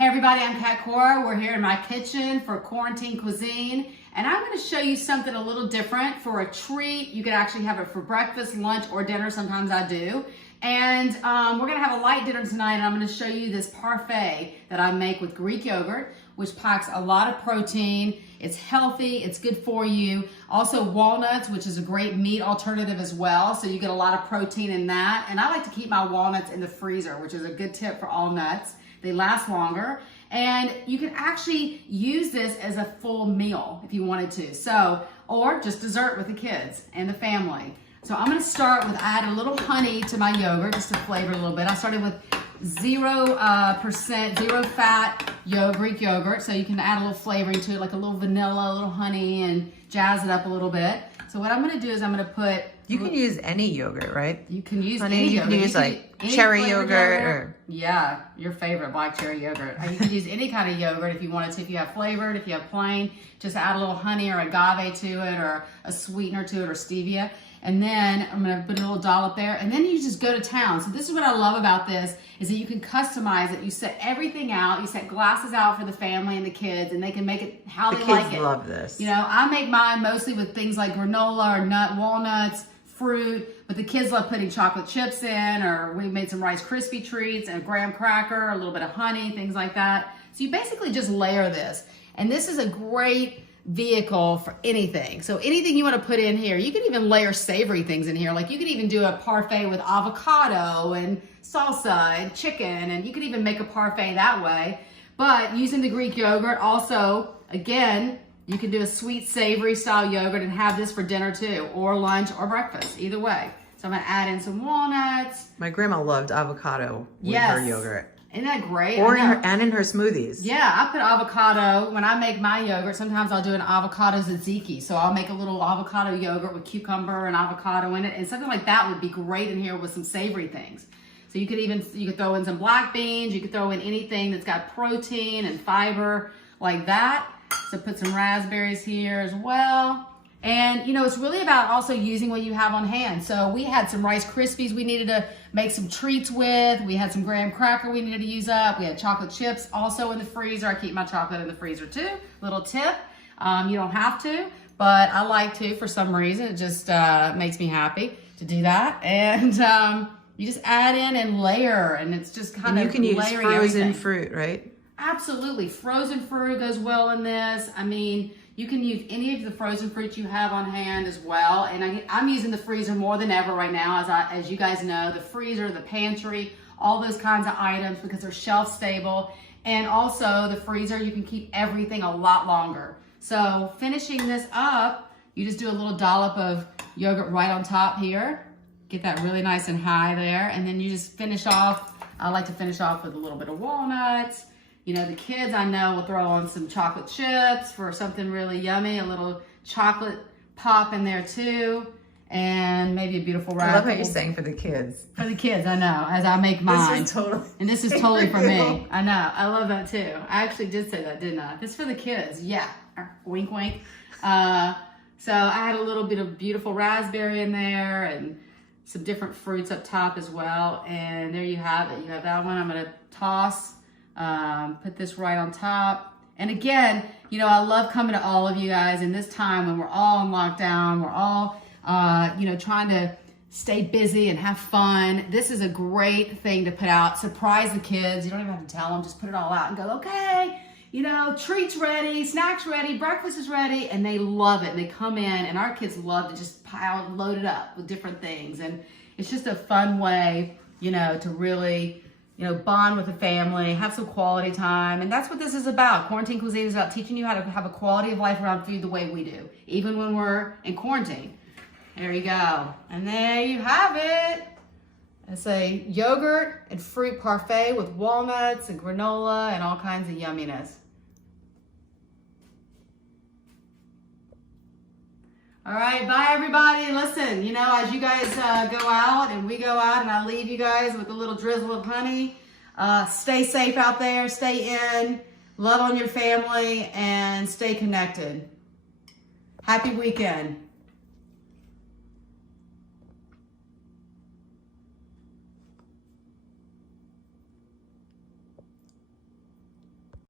Hey everybody, I'm Kat Cora. We're here in my kitchen for Quarantine Cuisine, and I'm going to show you something a little different for a treat. You could actually have it for breakfast, lunch, or dinner. Sometimes I do. And we're going to have a light dinner tonight, and I'm going to show you this parfait that I make with Greek yogurt, which packs a lot of protein. It's healthy, it's good for you. Also walnuts, which is a great meat alternative as well, so you get a lot of protein in that. And I like to keep my walnuts in the freezer, which is a good tip for all nuts. They last longer, and you can actually use this as a full meal if you wanted to. So, or just dessert with the kids and the family. So I'm gonna start with add a little honey to my yogurt just to flavor it a little bit. I started with 0%, zero fat Greek yogurt, so you can add a little flavoring to it, like a little vanilla, a little honey, and jazz it up a little bit. So what I'm gonna do is I'm gonna put... You can use any yogurt, right? You can use honey, any you yogurt. Can use like cherry yogurt or... Yeah, your favorite, black cherry yogurt. You can use any kind of yogurt if you wanted to. If you have flavored, if you have plain, just add a little honey or agave to it or a sweetener to it or stevia. And then I'm gonna put a little dollop there, and then you just go to town. So this is what I love about this, is that you can customize it. You set everything out, you set glasses out for the family and the kids, and they can make it how they like it. The kids love this. You know, I make mine mostly with things like granola or walnuts, fruit, but the kids love putting chocolate chips in, or we made some Rice Krispie treats and a graham cracker, a little bit of honey, things like that. So you basically just layer this. And this is a great vehicle for anything. So anything you want to put in here, you can even layer savory things in here. Like you could even do a parfait with avocado and salsa and chicken, and you could even make a parfait that way. But using the Greek yogurt also, again, you can do a sweet savory style yogurt and have this for dinner too, or lunch or breakfast, either way. So I'm gonna add in some walnuts. My grandma loved avocado with her yogurt. Isn't that great? Or in her smoothies. Yeah, I put avocado, when I make my yogurt, sometimes I'll do an avocado tzatziki. So I'll make a little avocado yogurt with cucumber and avocado in it. And something like that would be great in here with some savory things. So you could throw in some black beans, you could throw in anything that's got protein and fiber like that. So put some raspberries here as well. And you know, it's really about also using what you have on hand. So we had some Rice Krispies we needed to make some treats with. We had some graham cracker we needed to use up. We had chocolate chips also in the freezer. I keep my chocolate in the freezer too. Little tip, you don't have to, but I like to for some reason. It just makes me happy to do that. And you just add in and layer, and it's just kind of layering everything. You can use frozen fruit, right? Absolutely, frozen fruit goes well in this. I mean, you can use any of the frozen fruits you have on hand as well. And I'm using the freezer more than ever right now. As you guys know, the freezer, the pantry, all those kinds of items, because they're shelf stable. And also the freezer, you can keep everything a lot longer. So finishing this up, you just do a little dollop of yogurt right on top here. Get that really nice and high there. And then you just finish off. I like to finish off with a little bit of walnuts. You know, the kids I know will throw on some chocolate chips for something really yummy, a little chocolate pop in there too, and maybe a beautiful wrap. I love how you're saying for the kids. For the kids, I know, as I make mine. This is totally for me. I know, I love that too. I actually did say that, didn't I? This is for the kids, yeah. Wink, wink. So I had a little bit of beautiful raspberry in there and some different fruits up top as well. And there you have it. You have that one. I'm gonna toss. Put this right on top. And again, you know, I love coming to all of you guys in this time when we're all in lockdown, we're all, you know, trying to stay busy and have fun. This is a great thing to put out. Surprise the kids. You don't even have to tell them, just put it all out and go, okay, you know, treats ready, snacks ready, breakfast is ready, and they love it. They come in, and our kids love to just load it up with different things. And it's just a fun way, you know, to really, you know, bond with the family, have some quality time. And that's what this is about. Quarantine Cuisine is about teaching you how to have a quality of life around food the way we do, even when we're in quarantine. There you go. And there you have it. It's a yogurt and fruit parfait with walnuts and granola and all kinds of yumminess. All right, bye everybody. Listen, you know, as you guys go out and we go out and I leave you guys with a little drizzle of honey, stay safe out there, stay in, love on your family, and stay connected. Happy weekend.